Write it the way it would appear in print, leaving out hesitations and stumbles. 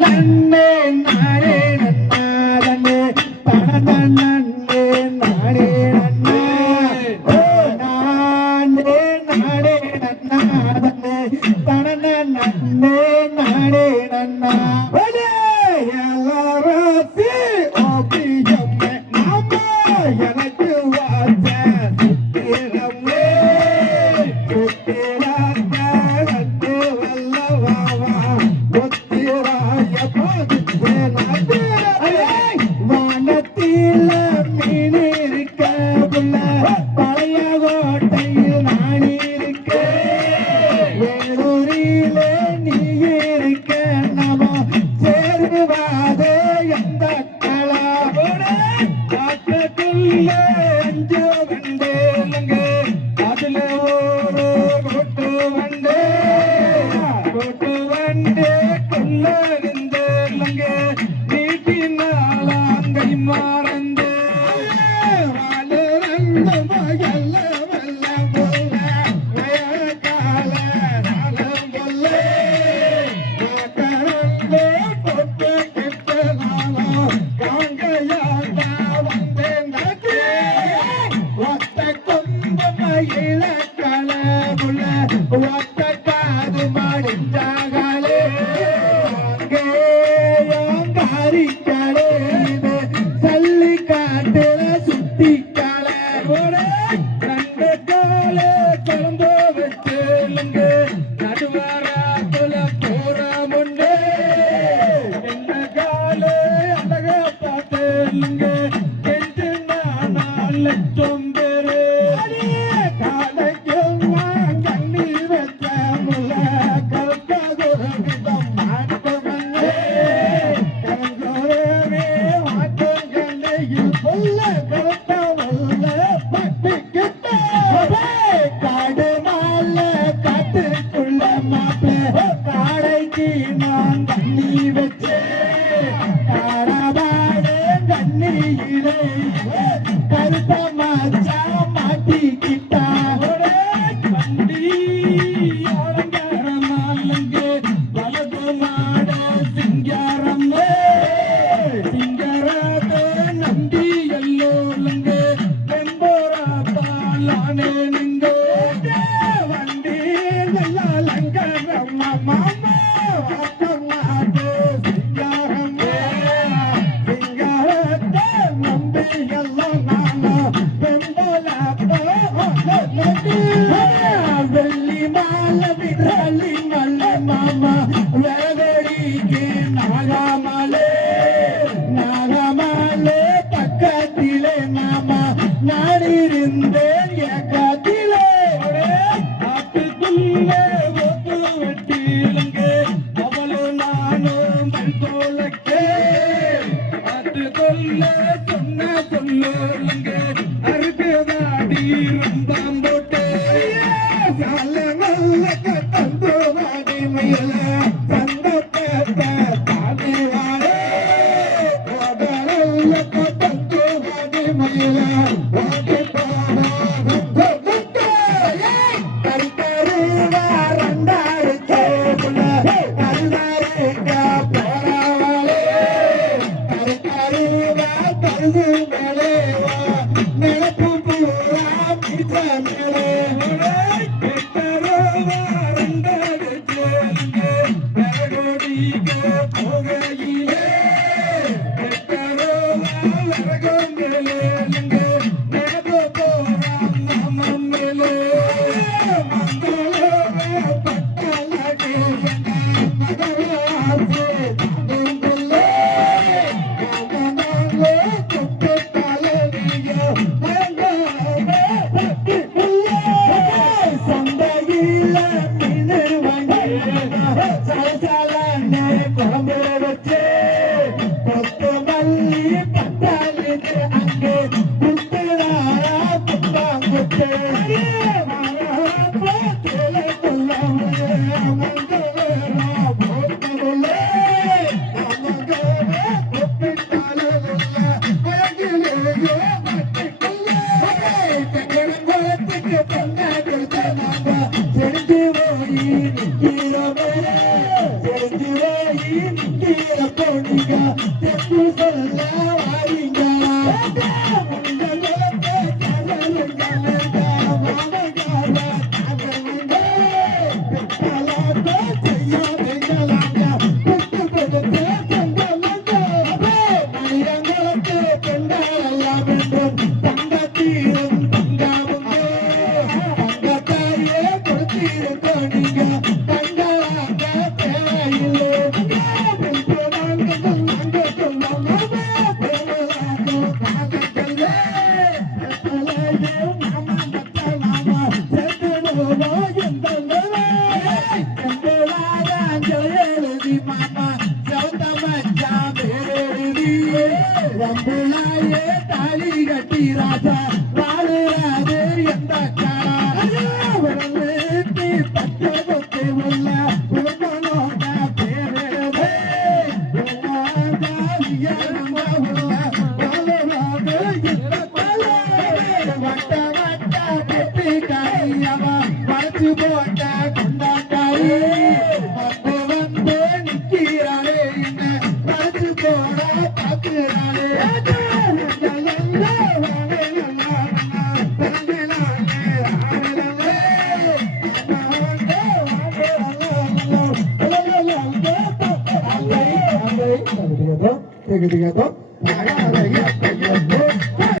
நன்னே நானே நன்னாதன்னே தன நன்னே நானே நன்னா நானே நானே நன்னாதன்னே தன நன்னே நானே நன்னா எல்லாரசி ஓபியம்மே நாம எனக்கு வாச்ச சுத்திரம்மே சுத்திராத்த வந்து வல்லவாவா ஒத்திராய போதிச்சே நாட்டு வானத்தில மீன் இருக்க புள்ள பழைய கோட்டையில் நான் இருக்க வேலூரிலே நீ இருக்க நமோ சேருவாதே எந்த கலாவோட காட்டுக்குள்ள அஞ்சு கண்டேலுங்க அதுல ஒரு கொட்டு வண்டே கொள்ள இருந்தேலுங்க நீட்டினாலாங்கை மறந்து வாழறந்த மகள வல்ல போல கால நாளம் கொல்ல கரண்டே கொட்டு கெட்ட நாளம் காங்கையாண்டா வந்தேன் ஒத்த கொம்ப மயில கலமுள்ள ஒத்த காது மடிஞ்சாகளே அங்கேயாங்காரிக்காளே சல்லி காட்டுல சுத்தி காளே ரெண்டு காலே குழந்தை வச்சுலுங்க நடுவராத்துல போற முன்னே என்ன காலே அழக பார்த்துலுங்க கெஞ்சு நான் லட்சம் பேரு காலைக்கும் நான் கண்ணி வச்ச முல்ல கல்காது விதம் மாட்டவங்க கலங்கோரமே மாட்டம் கண்ணையில் கொல்ல கலத்த வல்ல பட்டு கிட்ட காடு மால காட்டுக்குள்ள மாப்பிள காடைக்கு நான் கண்ணி வச்சே காடாபாடு கண்ணியிலே கருத்த மாச்சா மாட்டிக்கிட்டா வண்டி ஆரங்காரமாலங்க வலது மாட சிங்காரம் சிங்கராத நம்பி எல்லோலங்க வெம்போரா பாலானே நிங்க வண்டி நல்லாலங்காரம் மாமா வாக்கமாடு சிங்காரம் சிங்காரத்தை நம்பி எல்லாம் நானோ வெம்போலா வெள்ளி மால விரலி மல்ல மாமா வேதடிக்கு நாகாமலே நாகாமலே பக்கத்திலே மாமா நான் இருந்தேன் ஏக்கத்திலே ஆட்டுக்குள்ளே ஒத்து வெட்டிலுங்க அவளும் நானும் பல்தோலக்கே ஆட்டுக்குள்ள சொன்ன சொல்லுங்க அறுக்குதாடி ரம்பம் போட்டு சால நல்ல கத்தந்து வாடி மயில சந்தப்பேத்த தானே வாடே நல்ல கத்தந்து வாடி மயில வாடி பாடா கருக்கரு வாரண்டாரு கேபுல கருதாருக்க போறாவளே கருக்கரு வா கருது மேலே வா நினப்பு பூரா பிடிச்ச மேலே கெட்டரோ வாரண்டாரு கேளுங்க நரகோடிக்க போகையிலே கெட்டரோ வரகம் மேலேங்க நினப்பு போறா மாமம் மேலே மங்களவே பட்டலகே நகராசே தானும்பில்லே காமனாலே குட்டு தலைவியோ நங்கவே பட்டிப்பில்லே சந்தையில மீனு வாங்கி சலசலன்னு குழம்பு வச்சு கொத்து மல்லி பட்டாளின்னு அங்கே குத்துனாரா குத்தாங்குத்து தெரிஞ்சு போய் தீர போனீங்க தெற்கு சொல்ல வாரீங்க வம்புலாயே தாலி கட்டி ராஜா வாழுறாது எந்த காலி பச்சை கொத்தி உள்ள உங்களோட பேரே வட்ட வட்ட பெட்டி காரியவ வளைச்சு போட்ட கொண்டாட்டாரி வந்து வந்து நிக்கிறாளே என்ன வளைச்சு போட பாக்குறாளே Tiga-tiga,